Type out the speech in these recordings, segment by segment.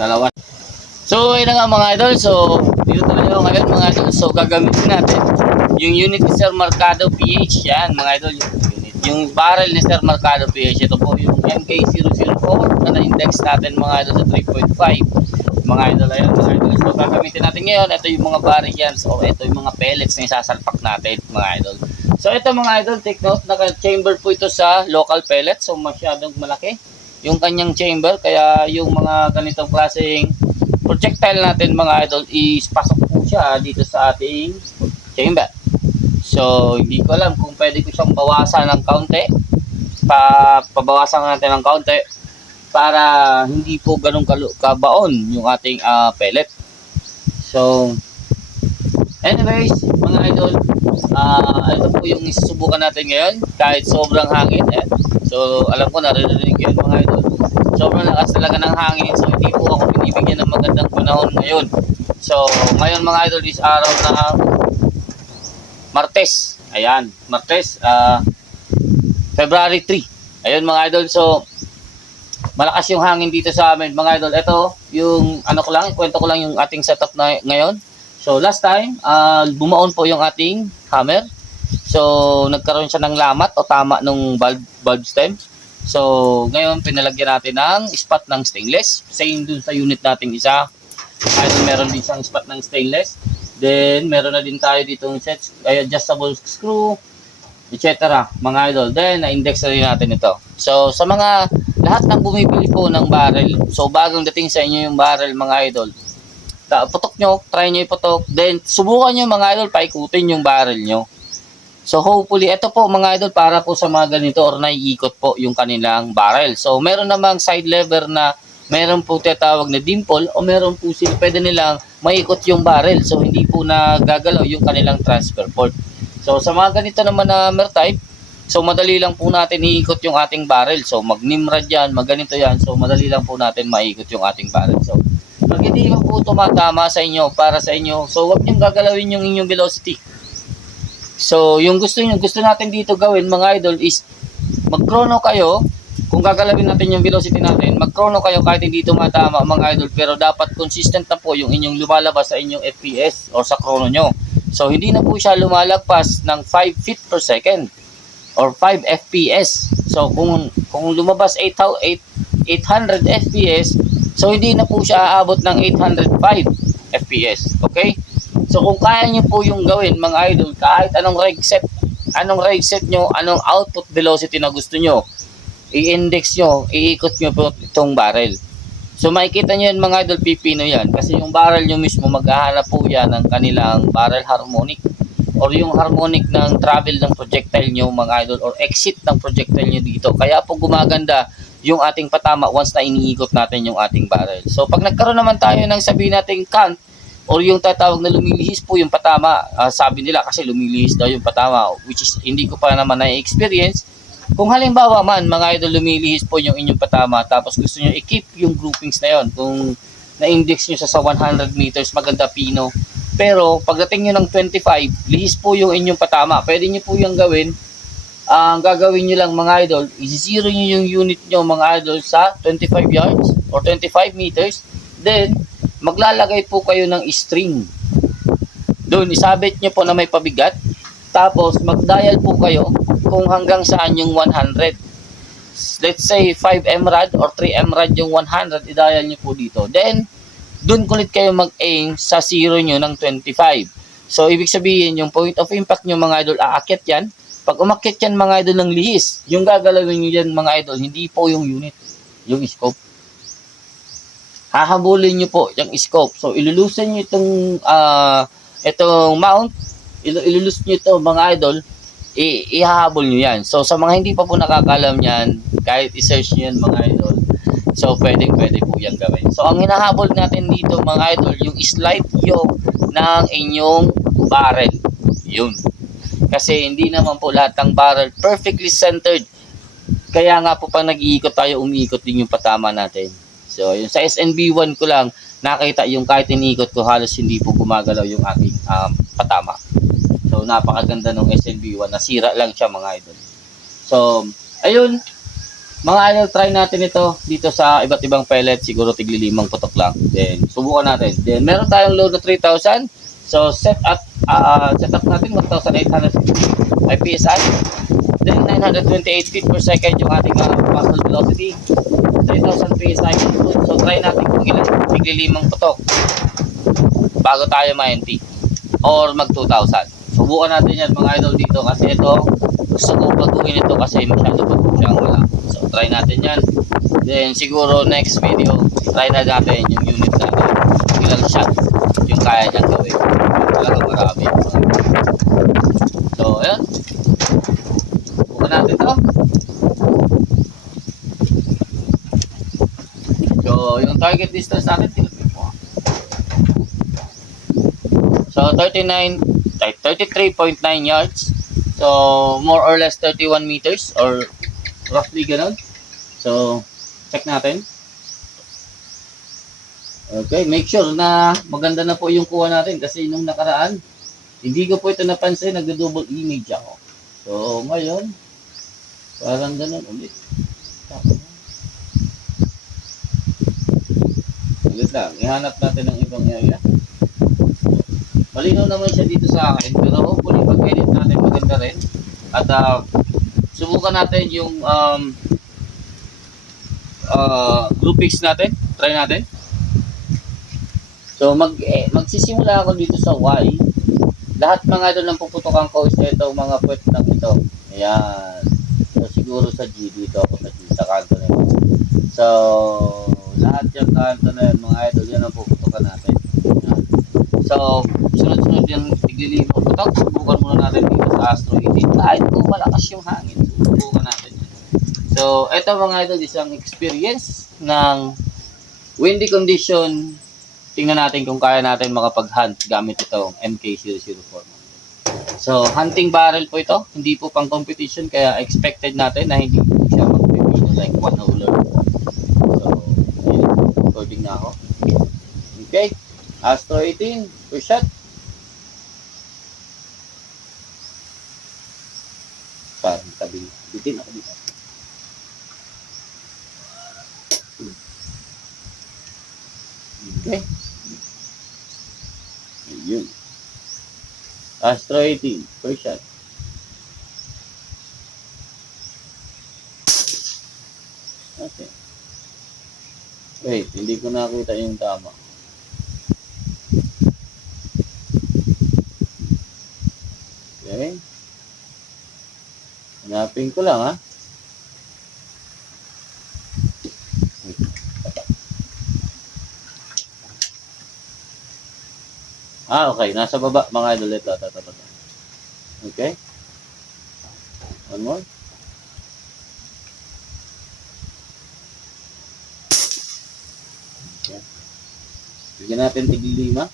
Dalawa. So, yun na nga mga idol. So, dito tayo ngayon mga idol. So, gagamitin natin yung unit ni Sir Mercado PH. Yan mga idol. Yung barrel ni Sir Mercado PH. Ito po yung MK004 na na-index natin mga idol sa 3.5. Mga idol, ayun mga idol. So, gagamitin natin ngayon. Ito yung mga barrel yan. So, ito yung mga pellets na isasalpak natin mga idol. So, ito mga idol, take note. Naka-chamber po ito sa local pellets. So, masyadong malaki yung kanyang chamber, kaya yung mga ganitong klaseng projectile natin mga idol is pasok po siya dito sa ating chamber. So hindi ko alam kung pwede ko siyang bawasan ng kaunti, pabawasan natin ng kaunti para hindi po ganun kabaon yung ating pellet. So anyways mga idol, ito po yung isusubukan natin ngayon kahit sobrang hangin. So alam ko naririnig yun mga idol, sobrang lakas talaga ng hangin. So hindi po ako binibigyan ng magandang panahon ngayon. So ngayon mga idol is araw na Martes. Ayan, Martes, February 3. Ayun mga idol, so malakas yung hangin dito sa amin mga idol. Ito yung ano ko lang, kwento ko lang yung ating setup na ngayon. So last time bumaon po yung ating hammer. So nagkaroon siya ng lamat o tama nung valve stem. So ngayon pinalagyan natin ng spot ng stainless. Same dun sa unit nating isa. Ayun, meron din siyang spot ng stainless. Then meron na din tayo ditong sets, adjustable screw, etc. mga idol. Then na-index na rin natin ito. So sa mga lahat ng bumibili po ng barrel, so bagong dating sa inyo yung barrel mga idol, putok nyo, try nyo iputok, then subukan nyo mga idol, paikutin yung barrel nyo. So hopefully, ito po mga idol para po sa mga ganito or naiikot po yung kanilang barrel. So meron namang side lever na meron po tinatawag na dimple o meron po sila pwede nilang maikot yung barrel. So hindi po nagagalaw yung kanilang transfer port. So sa mga ganito naman na hammer type, so madali lang po natin iikot yung ating barrel. So mag-nimrod yan, magganito yan. So madali lang po natin maikot yung ating barrel. So pag hindi po tumatama sa inyo, para sa inyo, so huwag niyong gagalawin yung inyong velocity. So, yung gusto natin dito gawin mga idol is mag-chrono kayo. Kung gagalawin natin yung velocity natin, mag-chrono kayo kahit hindi tumatama mga idol, pero dapat consistent na po yung inyong lumalabas sa inyong FPS o sa chrono nyo. So, hindi na po siya lumalagpas ng 5 feet per second or 5 FPS. So, kung lumabas 800 FPS, so hindi na po siya aabot ng 805 FPS. Okay? So kung kaya nyo po yung gawin mga idol, kahit anong reg set nyo, anong output velocity na gusto nyo, i-index nyo, iikot nyo po itong barrel. So makikita nyo yan mga idol, pipino yan. Kasi yung barrel nyo mismo, maghahanap po yan ng kanilang barrel harmonic or yung harmonic ng travel ng projectile nyo mga idol or exit ng projectile nyo dito. Kaya po gumaganda yung ating patama once na iniikot natin yung ating barrel. So pag nagkaroon naman tayo ng sabihin nating cant, or yung tatawag na lumilihis po yung patama, sabi nila kasi lumilihis daw yung patama, which is hindi ko pa naman na-experience. Kung halimbawa man mga idol lumilihis po yung inyong patama tapos gusto nyo i-keep yung groupings na yon, kung na-index nyo sa 100 meters, maganda pino. Pero pagdating nyo ng 25, lihis po yung inyong patama. Pwede nyo po yung gawin. Ang gagawin nyo lang mga idol, i-zero nyo yung unit nyo mga idol sa 25 yards or 25 meters. Then maglalagay po kayo ng string. Doon, isabit nyo po na may pabigat. Tapos, mag-dial po kayo kung hanggang saan yung 100. Let's say, 5 mrad or 3 mrad yung 100, i-dial nyo po dito. Then, doon kulit kayo mag-aim sa zero nyo ng 25. So, ibig sabihin, yung point of impact nyo mga idol, aakyat yan. Pag umakyat yan mga idol ng lihis, yung gagalawin nyo yan mga idol, hindi po yung unit, yung scope. Hahabulin nyo po yung scope. So, ilulusan nyo itong mount. Ilulus nyo ito mga idol. Ihahabol nyo yan. So, sa mga hindi pa po nakakalam yan, kahit i-search nyo yan mga idol. So, pwede po yan gawin. So, ang hinahabol natin dito mga idol, yung slide yoke ng inyong barrel. Yun. Kasi hindi naman po lahat ng barrel perfectly centered. Kaya nga po pag nag-iikot tayo, umiikot din yung patama natin. So, yung sa SNB1 ko lang, nakita yung kahit iniikot ko, halos hindi po gumagalaw yung aking patama. So, napakaganda ng SNB1. Nasira lang siya mga idol. So, ayun. Mga idol, try natin ito dito sa iba't ibang pellet. Siguro tigli 5 putok lang. Then, subukan natin. Then, meron tayong load na 3,000. So, set up natin 1,850 PSI. Then, 928 feet per second yung ating muzzle velocity. 3,000 PSI input. So, try natin kung ilan. Tigli 5 putok bago tayo ma-NT or mag 2,000. Subukan natin yan mga idol dito kasi ito gusto ko baguhin ito kasi masyado bago siyang wala. So try natin yan. Then siguro next video try na natin yung unit natin. Ilang shot yung kaya niyang gawin. Talagang marami. So ayun. Subukan natin to. So yung target distance natin so 33.9 yards. So more or less 31 meters or roughly ganun. So check natin. Okay, make sure na maganda na po yung kuha natin kasi nung nakaraan hindi ko po ito napansin, nagdo-double image ako. So ngayon parang ganun ulit. Ulit lang, ihanap natin ng ibang area. Malinaw naman siya dito sa akin, pero hopefully pag-edit natin maganda rin. At subukan natin yung group picks natin. Try natin. So magsisimula ako dito sa Y. Lahat mga doon ang puputokan ko is itong mga puwet lang ito. Ayan. So siguro sa G dito ako sa G sa kanto na yun. So lahat yung kanto na yun mga idol, yan ang puputokan natin. Ayan. So sunod-sunod yung tiglilimo putok. Subukan muna natin dito sa Astro 18. Kahit kung malakas yung hangin, subukan natin. So ito mga idol, isang experience ng windy condition. Tingnan natin kung kaya natin makapag-hunt gamit itong MK004. So, hunting barrel po ito. Hindi po pang competition kaya expected natin na hindi po siya mag-pipino like one hauler. So, ayun. Recording na ako. Okay. Astro 18. First shot. Parang tabi. Bitin ako dito. Okay. Ayun. Astro 18. First shot. Okay. Wait, hindi ko nakita yung tama. Okay. Hanapin ko lang ha. Okay. Nasa baba mga idol. Ito. Okay. One more. Okay. Bigyan natin tig-5.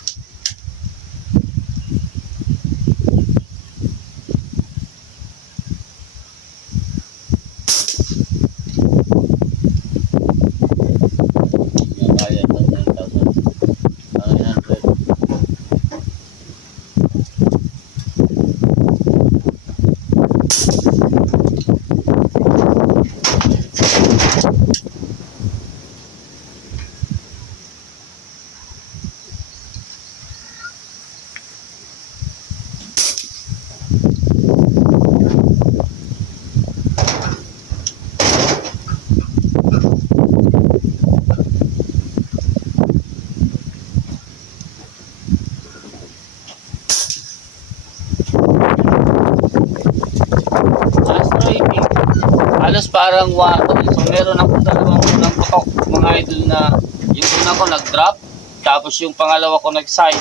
Halos parang water. So meron akong dalawang unang putok mga idol na yung una ko nag-drop tapos yung pangalawa ko nag-side.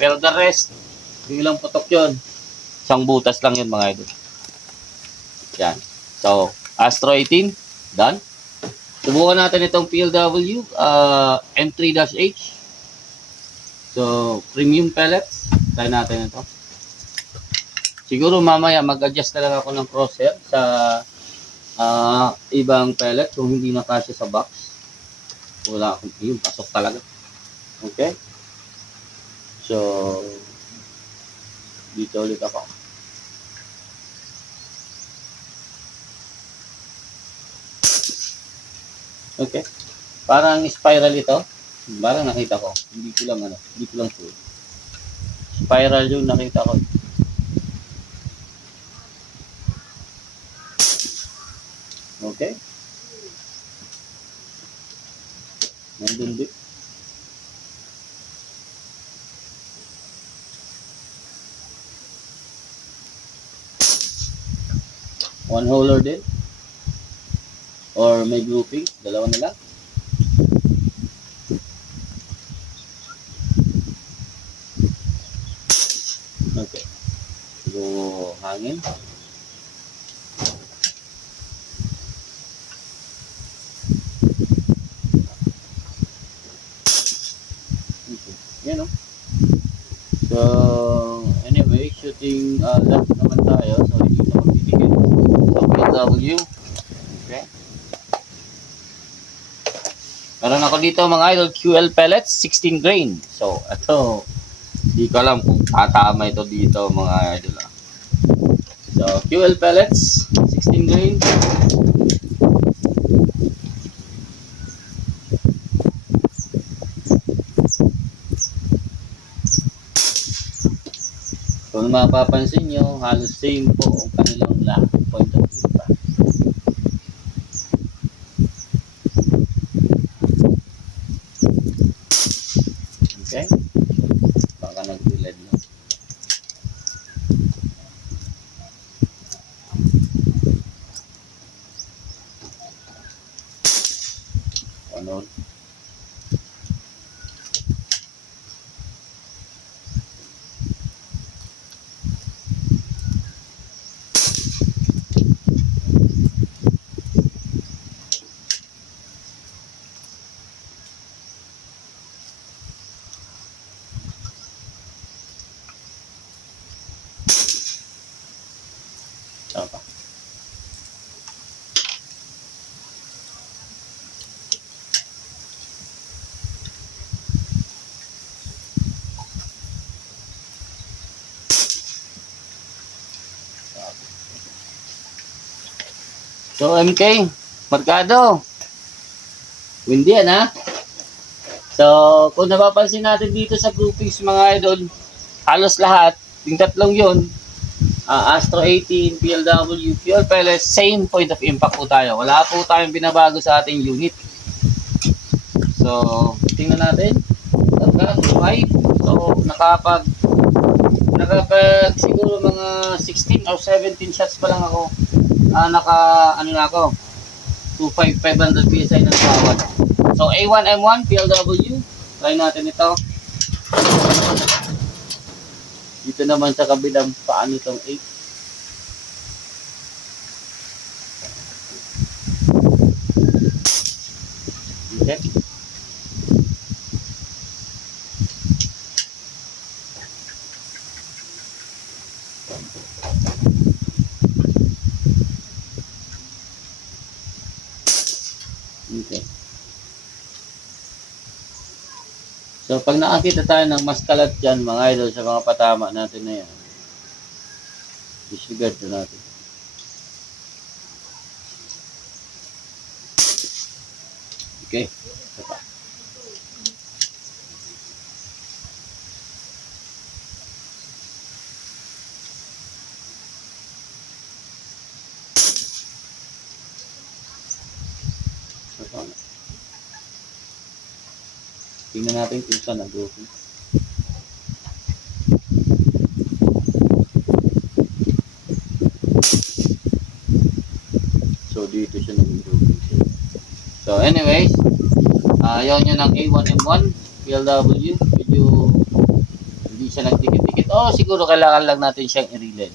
Pero the rest, yung ilang putok yun, isang butas lang yun mga idol. Yan. So, Astro 18, done. Subukan natin itong PLW M3-H. So, premium pellets. Try natin ito. Siguro mamaya mag-adjust na lang ako ng crosshair sa ibang pellet kung hindi na kasya sa box. Wala akong yung pasok talaga. Okay? So, dito ulit ako. Okay. Parang spiral ito. Parang nakita ko. Hindi ko lang sure. Spiral yung nakita ko. Okay. Nandun din. One holer din. Or may grouping. Dalawa na lang. Okay. So, hangin. Okay. Yan o. So, anyway, shooting last naman tayo. So, hindi na magtitigil. So, PLW. Okay. Meron ako dito mga idol, QL pellets, 16 grain. So, ito, di ko alam kung tatama ito dito mga idol. So, QL pellets, 16 grain. Kung mapapansin nyo, halos same po ang kanilang point of impact. Okay? Baka nag-delay lang. Ano? Apa? So, MK, Mercado. Windy yan, ha? So, kung napapansin natin dito sa groupings mga idol, halos lahat, yung tatlong yun, Astro 18, PLW, fuel pellets, same point of impact po tayo. Wala po tayong binabago sa ating unit. So, tingnan natin. Hanggang 5. So, nakapag siguro mga 16 or 17 shots pa lang ako. Ano na ako, 500 PSI ng bawat. So, A1M1, PLW. Try natin ito. Dito naman sa kabilang paano itong 8. Okay. Okay. So, pag nakakita tayo ng mas kalat dyan, mga idol, sa mga patama natin na yan, disregard na natin. Okay. Ito pa. Ito pa. Tingnan natin kung saan nag-grouping. So, dito siya nag-grouping. So, anyways, yun yun ang A1M1 PLW. Medyo hindi siya nagtikit-tikit. Siguro kailangan lang natin siyang i-reload.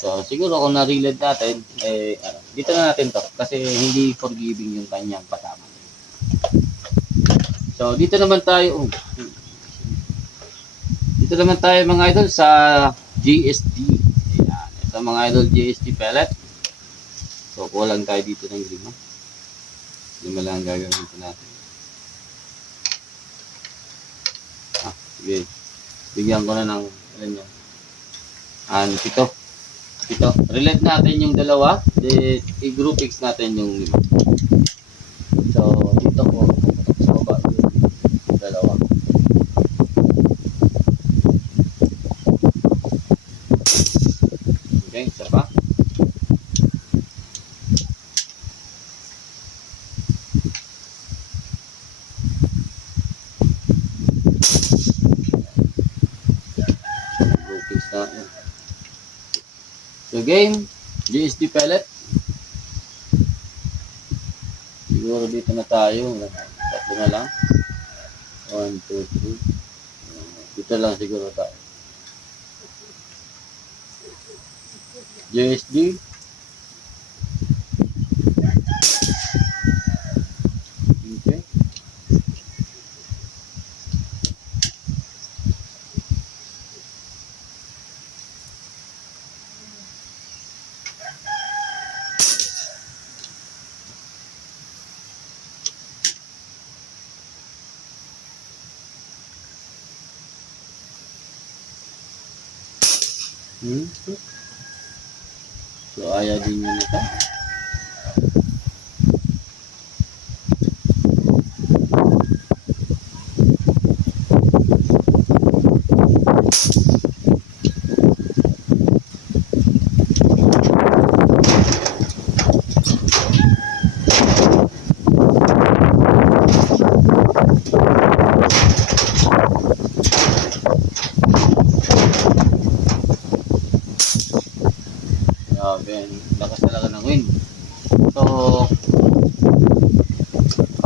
So, siguro kung na-reload natin, dito na natin to. Kasi hindi forgiving yung kanyang patama. So, dito naman tayo mga idol sa GSD. Ayan. Ito mga idol, GSD pellet. So, kulang tayo dito ng 5. 5 lang gagawin ito natin. Sige. Bigyan ko na ng, ilan yan? 7. Relate natin yung dalawa. I-group X natin yung 5. So, dito po, sa baba yung dalawa. Okay, isa pa. Okay, sa so, game, GSD pellet. Siguro dito na tayo. Tatlo na lang. 1, 2, 3. Dito lang siguro tayo. GSD. Okay. So, ayaw din yun ito. Grabe, lakas talaga ng wind. So,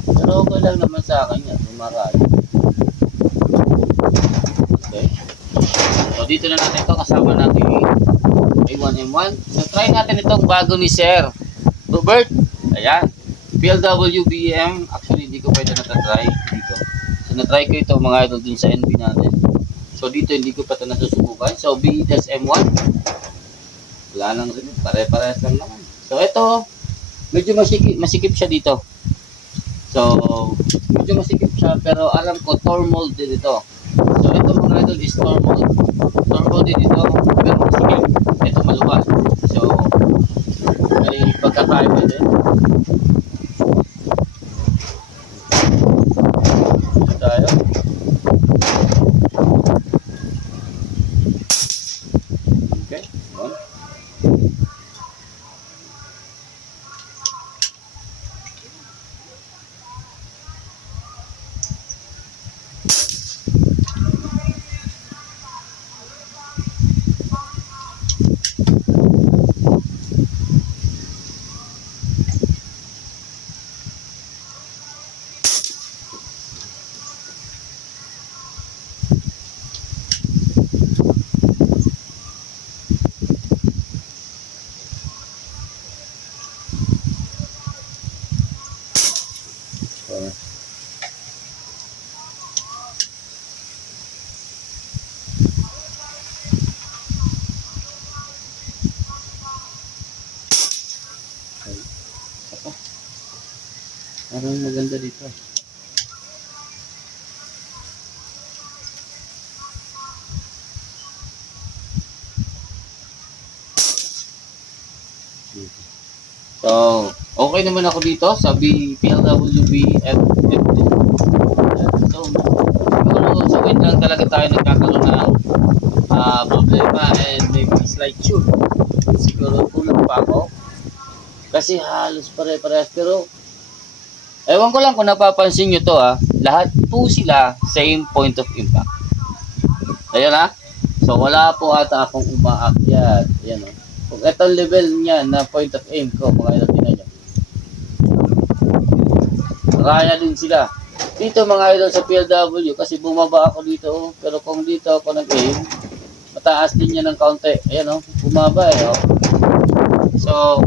pero okay lang naman sa akin yan, umarali. Okay. So, dito na natin ito kasama natin A1M1. So, try natin itong bago ni Sir Robert. Ayan. PLWBM. Actually, hindi ko pwede natatry dito. So, natry ko ito mga idol dun sa NB natin. So, dito hindi ko pa ito nasusubukan. So, BSM1. Wala lang rin. Pare-parehas lang naman. So, ito, medyo masikip siya dito. So, medyo masikip siya. Pero alam ko, Tor mold din ito. So, ito mga idol is Tor mold. Tor mold din ito. Pero masikip. Ito maluwas. So, may pagkakaiba din. Ito tayo. Okay. One. Parang maganda dito. So, okay naman ako dito sa PLWB F2. So, siguro sa wait lang talaga tayo nagkakaroon ng problema and maybe slight tune. Siguro kulang pa ako. Kasi halos pare-parehas. Pero, ewan ko lang kung napapansin nyo to lahat po sila same point of impact. Ayan So, wala po ata akong umaakyat. Ayan Kung itong level niya na point of aim ko, mga idol, tingnan nyo. Raya din sila. Dito mga idol sa PLW, kasi bumaba ako dito, pero kung dito ako nag-aim, mataas din yan ng kaunti. Ayan bumaba So,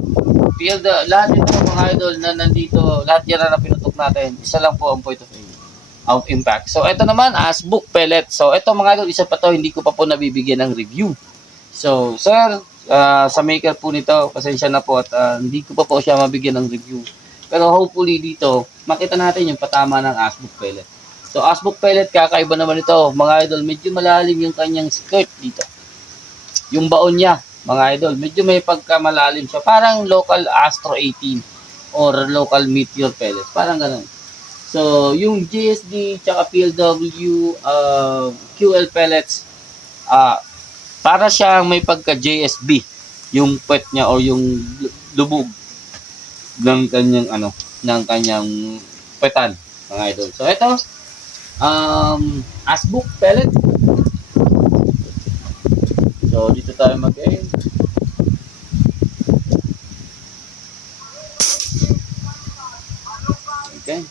lahat ito mga idol na nandito, lahat yan na pinutok natin, isa lang po ang point of aim, of impact. So, ito naman, Asbook pellet. So, ito mga idol, isa pa to, hindi ko pa po nabibigyan ng review. So, sir, sa maker po nito, pasensya na po at hindi ko pa po siya mabigyan ng review. Pero hopefully dito, makita natin yung patama ng Asbook pellet. So, Asbook pellet, kakaiba naman ito. Mga idol, medyo malalim yung kanyang skirt dito. Yung baon niya, mga idol, medyo may pagkamalalim siya. Parang local Astro 18 or local meteor pellets. Parang ganun. So, yung GSD tsaka PLW QL pellets, para siyang may pagka JSB yung puwet niya o yung lubog ng kanyang ng kanyang puwetan, mga idol. So, ito, Asbook pellet. So, dito tayo mag-aim. Okay.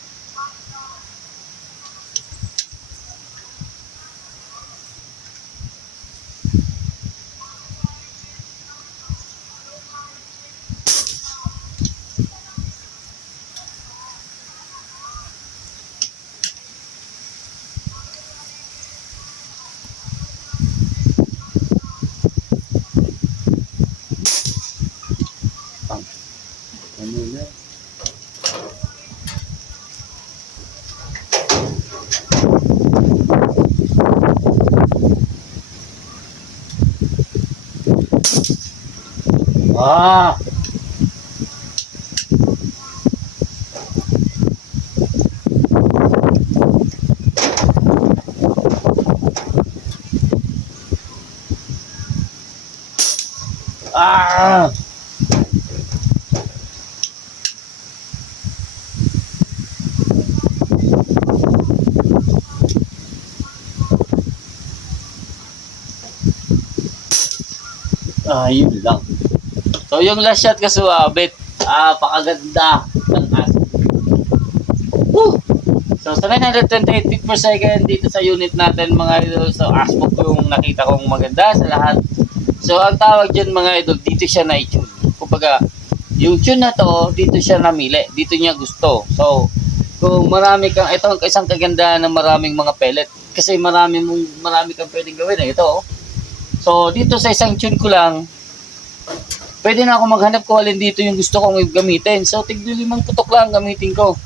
Ano na? Ah! Ah! Yun lang. So, yung last shot kasuabit, pakaganda ng Asbook. Woo! So, sa 928 feet per second dito sa unit natin, mga idol. So, Asbook yung nakita kong maganda sa lahat. So, ang tawag dyan, mga idol, dito siya na-tune. Kumbaga, yung tune na to, dito siya namili. Dito niya gusto. So, kung marami kang, ito ang isang kagandahan ng maraming mga pellet. Kasi marami kang pwedeng gawin. Ito, oh. So, dito sa isang tune ko lang, pwede na ako maghanap kung alin dito yung gusto kong gamitin. So, tig-5 putok lang gamitin ko.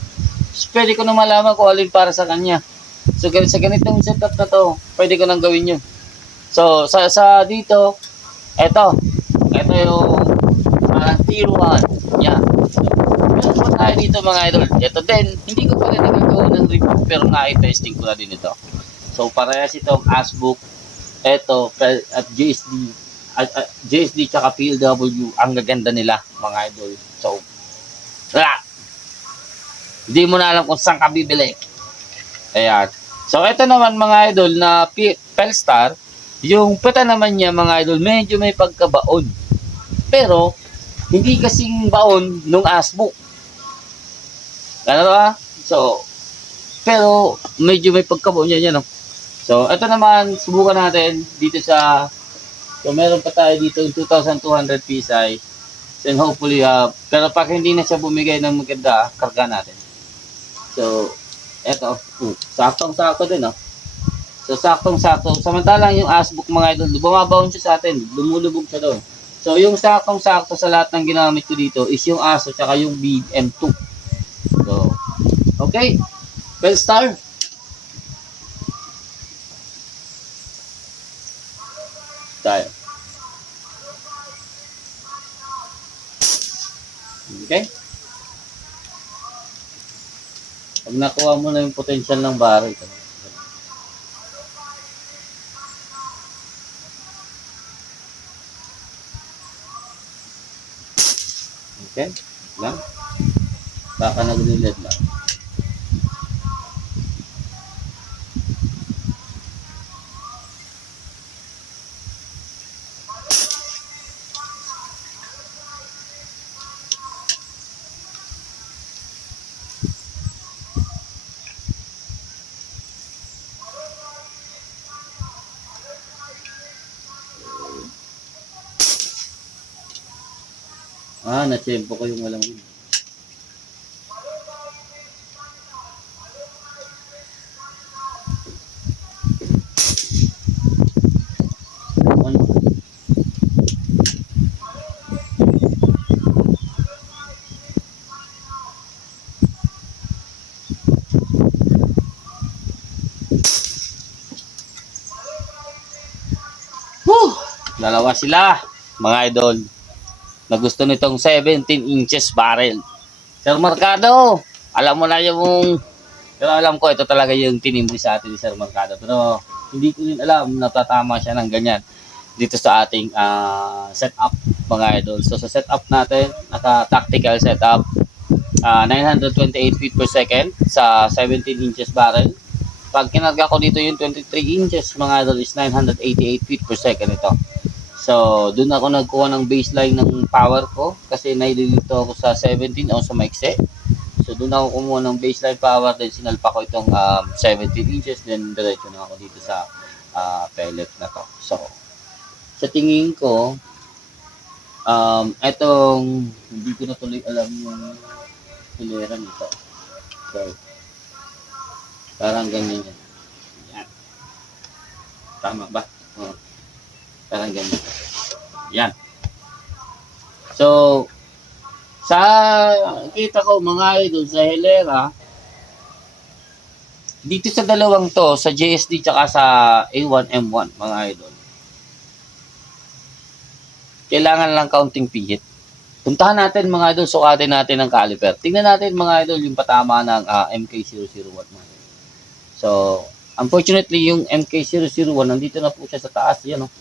So, pwede ko na malaman kung alin para sa kanya. So, sa ganitong setup na to, pwede ko nang gawin yun. So, sa dito, ito yung tier 1. Yan. Meron pa tayo dito, mga idol. Ito din, hindi ko pa rin nagagawa ng review, pero na-testing ko na din ito. So, parehas itong Asbook, ito, at JSD tsaka PLW, ang gaganda nila, mga idol. So, hindi mo na alam kung saan ka bibili. Ayan. So, ito naman, mga idol, na Pelstar, yung peta naman niya, mga idol, medyo may pagkabaon. Pero, hindi kasing baon nung Asbook. Ano ba? So, pero, medyo may pagkabaon niya, no? So, ito naman, subukan natin dito sa, so, meron pa tayo dito yung 2,200 PSI. And hopefully, pero pag hindi na siya bumigay ng maganda, karga natin. So, eto, saktong-sakto din, no? So, saktong-sakto. Samantalang yung Asbook, mga idol, bumabaon siya sa atin, lumulubog siya doon. So, yung saktong-sakto sa lahat ng ginamit ko dito is yung ASO tsaka yung BM2. So, okay. Pelstar. Tayo. Okay? Pag nakuha mo na yung potential ng barrel, okay? Lang. Baka nag-reled lang. Na-tempo ko yung walang wheel. Dalawa sila, mga idol, na gusto nitong 17 inches barrel. Sir Mercado, alam mo na yung... Pero alam ko, ito talaga yung tinimbre sa atin ni Sir Mercado. Pero hindi ko rin alam na tatama siya ng ganyan dito sa ating setup, mga idol. So sa setup natin, naka-tactical setup, 928 feet per second sa 17 inches barrel. Pag kinarga ko dito yung 23 inches, mga idol, is 988 feet per second ito. So, doon ako nagkuha ng baseline ng power ko kasi naililito ako sa 17 o sa maikse. So, doon ako kumuha ng baseline power, then sinalpa ko itong 17 inches, then diretso na ako dito sa pellet na to. So, sa tingin ko, etong, hindi ko na tuloy alam yung hilera nito. So, parang ganyan yan. Yan. Tama ba? Oh. Parang ganyan. Yan. So, sa kita ko mga idol sa hilera, dito sa dalawang to, sa JSD tsaka sa A1M1 mga idol, kailangan lang counting pihit. Puntahan natin mga idol, sukatin natin ang caliper. Tingnan natin mga idol yung patama ng MK001 mga idol. So, unfortunately yung MK001 nandito na po siya sa taas, yan oh.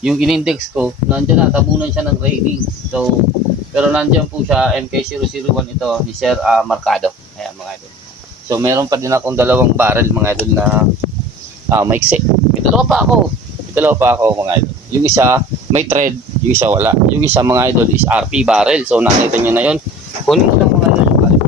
Yung in-index ko, nandiyan na, tabunan siya ng rating. So, pero nandiyan po siya, MK001 ito ni Sir Mercado. Ayan mga idol. So, meron pa din akong dalawang barrel mga idol na maiksi. May dalawa pa ako mga idol. Yung isa may thread, yung isa wala. Yung isa mga idol is RP barrel. So, nakita nyo na yun. Kunin mo lang mga idol yung barrel.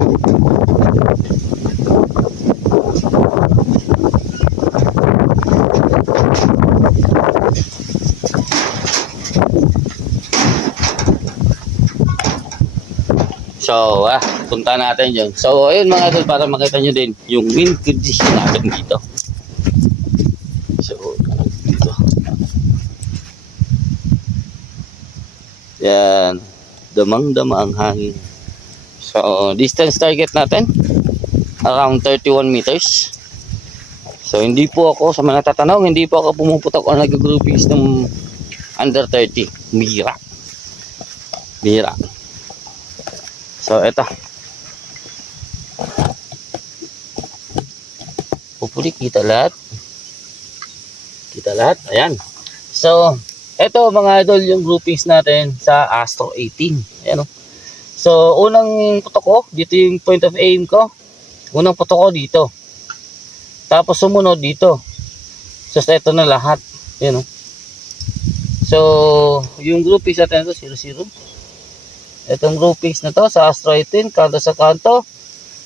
So, punta natin yun. So, ayun mga idol, para makita nyo din yung wind condition natin dito. So, dito. Yan. Damang-dama ang hangin. So, distance target natin, around 31 meters. So, hindi po ako, sa mga tatanong, hindi po ako pumuputok o nag-groupings ng under 30. Bihira. Bihira. So, eto. Hopefully, kita lahat. Kita lahat. Ayan. So, eto mga idol, yung groupings natin sa Astro 18. Ayan o. So, unang putok ko, dito yung point of aim ko. Unang putok ko dito. Tapos, sumunod dito. So, eto na lahat. Ayan o. So, yung groupings natin ito, 0-0. Itong groupings na to sa Astro 18, kanto sa kanto,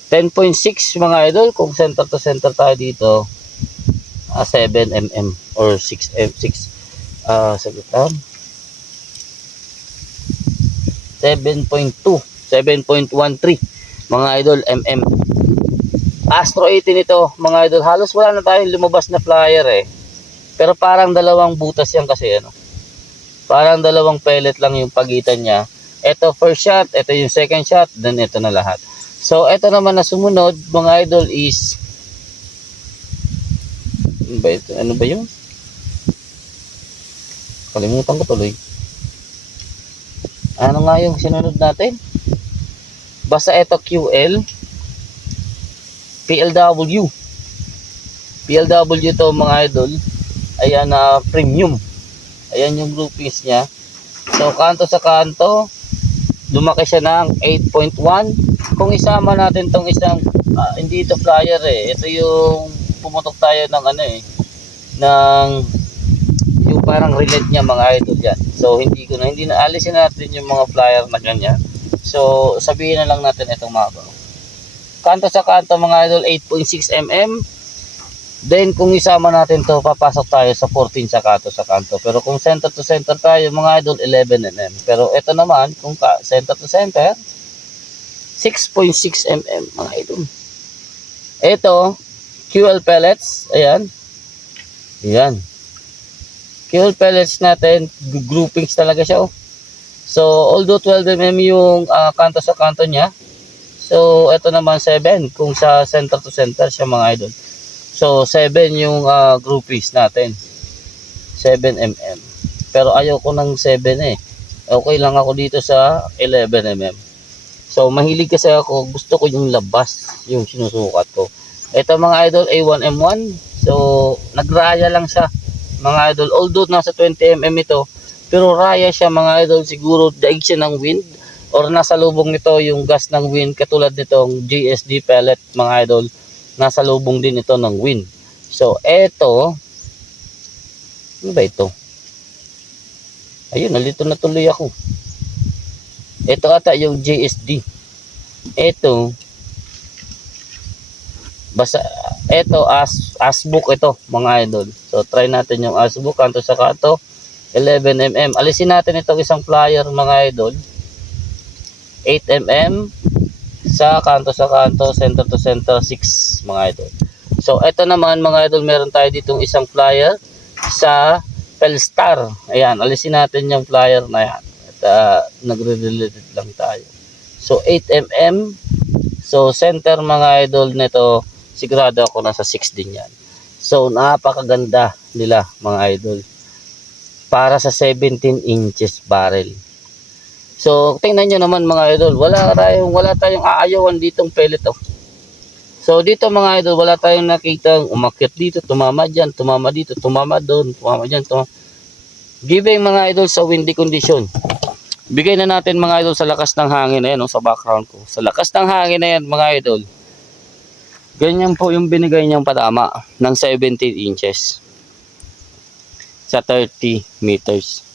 10.6 mga idol. Kung center to center tayo dito, 7 mm or 6 sagot 7.2, 7.13 mga idol mm. Astro 18 ito mga idol. Halos wala na tayong lumabas na flyer eh. Pero parang dalawang butas yan kasi ano. Parang dalawang pellet lang yung pagitan niya. Ito first shot, ito yung second shot, then ito na lahat. So, ito naman na sumunod, mga idol, is ano ba ito? Ano ba yun? Kalimutan ko tuloy. Ano nga yung sinunod natin? Basta ito QL PLW. PLW to mga idol. Ayan na premium. Ayan yung groupings niya. So, kanto sa kanto, lumaki siya ng 8.1. Kung isama natin tong isang hindi ito flyer eh. Ito yung pumutok tayo ng ano eh, ng yung parang relate niya mga idol yan. So hindi na alisin natin yung mga flyer na ganyan. So sabihin na lang natin itong mga kanto sa kanto mga idol 8.6 mm. Then kung isama natin to, papasok tayo sa 14 sa kanto. Pero kung center to center tayo mga idol, 11 mm. Pero ito naman, kung center to center, 6.6 mm mga idol. Ito, QL pellets. Ayan. Ayan. QL pellets natin, groupings talaga siya. Oh. So, although 12 mm yung kanto sa kanto niya, so ito naman 7 kung sa center to center siya mga idol. So, 7 yung groupies natin. 7 mm. Pero ayaw ko ng 7 eh. Okay lang ako dito sa 11 mm. So mahilig kasi ako, gusto ko yung labas, yung sinusukat ko. Ito mga idol, A1M1. So nagraya lang siya mga idol. Although nasa 20mm ito, pero raya siya mga idol. Siguro daig siya ng wind or nasa lubong nito yung gas ng wind, katulad nitong GSD pellet mga idol. Nasa lubong din ito ng wind. So eto, ano ba ito? Ayun, nalito na tuloy ako. Ito ata yung GSD. Ito, basta, ito, asbook ito, mga idol. So, try natin yung asbook, kanto sa kanto, 11mm. Alisin natin itong isang plier, mga idol. 8mm, sa kanto, center to center, 6, mga idol. So, ito naman, mga idol, meron tayo ditong isang plier sa Pelstar. Ayan, alisin natin yung plier na yan. At nagre-related lang tayo. So 8mm. So center mga idol nito, sigurado ako nasa 6 din yan. So napakaganda nila mga idol. Para sa 17 inches barrel. So tingnan nyo naman mga idol, wala tayong aayawan ditong pellet oh. So dito mga idol, wala tayong nakitang umakyat dito, tumama dyan, tumama dito, tumama doon, tumama dyan, tumama. Giving mga idol sa windy condition. Bigay na natin mga idol sa lakas ng hangin na yan, sa background ko. Sa lakas ng hangin na yan mga idol. Ganyan po yung binigay niyang patama ng 17 inches. Sa 30 meters.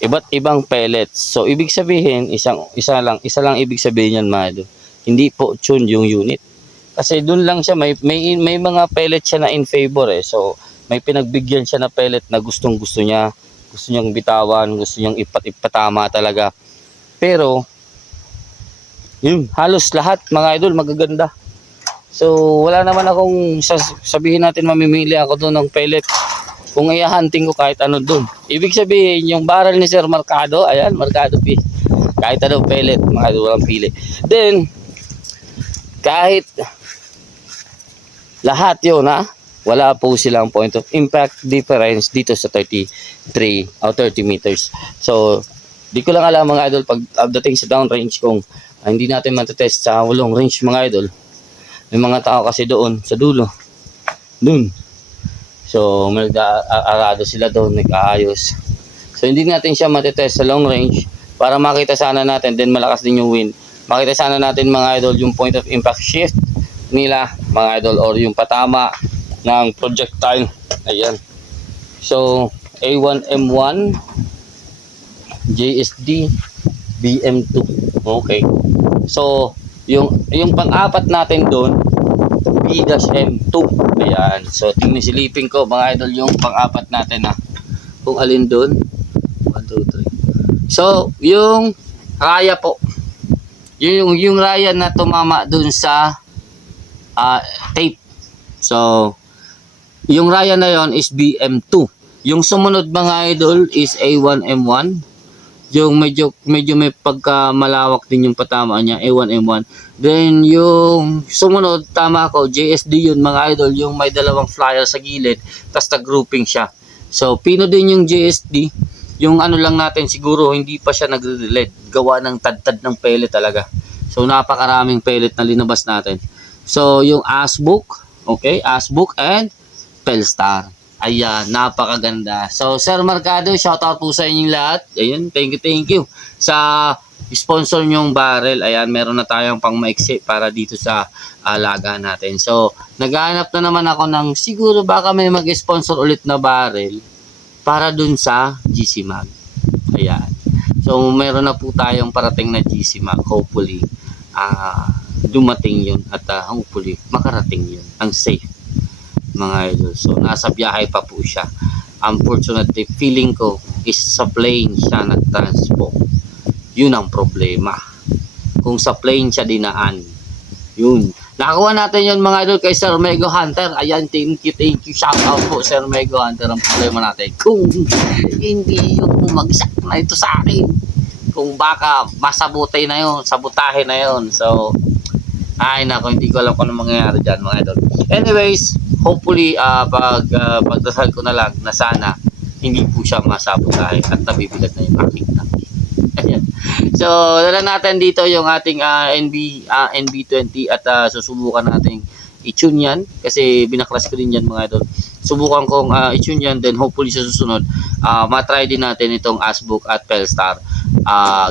Iba't ibang pellets. So ibig sabihin, isa lang ibig sabihin yan mga idol. Hindi po tune yung unit. Kasi dun lang siya, may mga pellet siya na in favor eh. So, may pinagbigyan siya na pellet na gustong-gusto niya. Gusto niyang bitawan, gusto niyang ipatama talaga. Pero, yun, halos lahat mga idol, magaganda. So, wala naman akong sabihin natin mamimili ako doon ng pellet. Kung i-hunting ko kahit ano doon. Ibig sabihin, yung barrel ni Sir Mercado, ayan, Mercado P. Kahit ano pellet, mga idol, walang pili. Then, kahit lahat yun ha, wala po silang point of impact difference dito sa 33 o 30 meters. So, di ko lang alam mga idol pag updating sa downrange kung hindi natin matetest sa long range mga idol. May mga tao kasi doon sa dulo. Doon. So, may arado sila doon, nag-aayos. So, hindi natin siya matetest sa long range para makita sana natin, then malakas din yung wind. Makita sana natin mga idol yung point of impact shift nila mga idol or yung patama ng projectile. Ayan. So A1M1 JSD BM2. Okay. So yung pang-apat natin doon B-M2. Ayan. So tingnan silipin ko mga idol yung pang-apat natin kung alin doon. 1 2 3. So yung raya po. Yung raya na tumama doon sa tape. So, yung raya na yon is BM2. Yung sumunod mga idol is A1M1. Yung medyo may pagkamalawak din yung patama niya, A1M1. Then yung sumunod, tama ako, JSD yun mga idol, yung may dalawang flyer sa gilid, tas nag-grouping siya. So, pino din yung JSD. Yung ano lang natin, siguro hindi pa siya nagre-relate. Gawa ng tad-tad ng pellet talaga. So, napakaraming pellet na linabas natin. So, yung asbook, okay, asbook and Pelstar. Ayan, napakaganda. So, Sir Mercado, shoutout po sa inyong lahat. Ayan, thank you sa sponsor nyong barrel. Ayan, meron na tayong pang maiksi para dito sa alaga natin. So, naghahanap na naman ako ng siguro baka may mag-sponsor ulit na barrel para dun sa GC Mag. Ayan. So, meron na po tayong parating na GC Mag. Hopefully, dumating yun at hopefully makarating yun ang safe mga idol. So nasa biyahe pa po siya. Unfortunately, feeling ko is sa plane siya nag-transpo. Yun ang problema. Kung sa plane siya dinaan, yun. Nakakuha natin yun mga idol kay Sir Mego Hunter. Ayan, thank you. Shout out po Sir Mego Hunter. Ang problema natin, kung hindi yung bumagsak na ito sa akin, kung baka masabutay na yun, sabutahe na yun. So, ay nako, hindi ko alam kung ano mangyayari dyan mga idol. Anyways, hopefully pagdasal ko na lang na sana hindi po siya masabutahe at nabibilag na yung aking tanki. Ayan. So, dala natin dito yung ating NB20 at susubukan natin i-tune yan kasi binaklas ko din yan mga idol. Subukan kong i-tune yan, then hopefully sa susunod matry din natin itong Asbook at Pelstar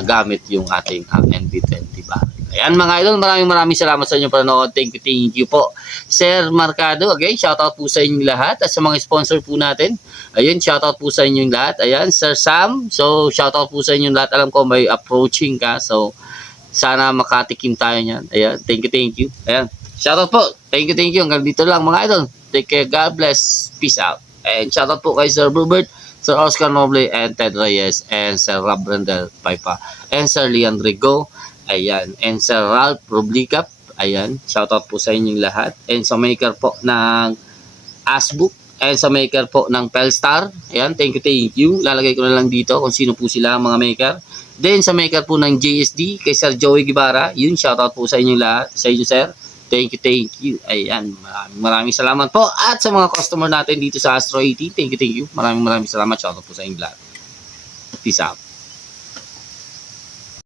gamit yung ating NB20 ba. Ayan mga idol, maraming salamat sa inyong panonood. Thank you po Sir Marcado. Again, shoutout po sa inyong lahat at sa mga sponsor po natin. Ayun, shoutout po sa inyong lahat. Ayan, Sir Sam. So, shoutout po sa inyong lahat. Alam ko may approaching ka. So, sana makatikim tayo niyan. Ayan, thank you. Ayan, shoutout po. Thank you. Hanggang dito lang mga idol. Take care. God bless. Peace out. And shoutout po kay Sir Robert, Sir Oscar Noble, and Ted Reyes, and Sir Rob Brandel Paipa, and Sir Leon Rigo. Ayan, and Sir Ralph Roblicap. Ayan, shoutout po sa inyong lahat. And sa maker po ng Asbook, and sa maker po ng Pelstar. Ayan, thank you. Lalagay ko na lang dito kung sino po sila mga maker. Then sa maker po ng JSD, kay Sir Joey Guevara. Yun, shoutout po sa inyong lahat. Sa inyo, sir. Thank you. Ayan, maraming salamat po. At sa mga customer natin dito sa Astro 80, thank you. Maraming salamat. Shoutout po sa inyong lahat. Peace out.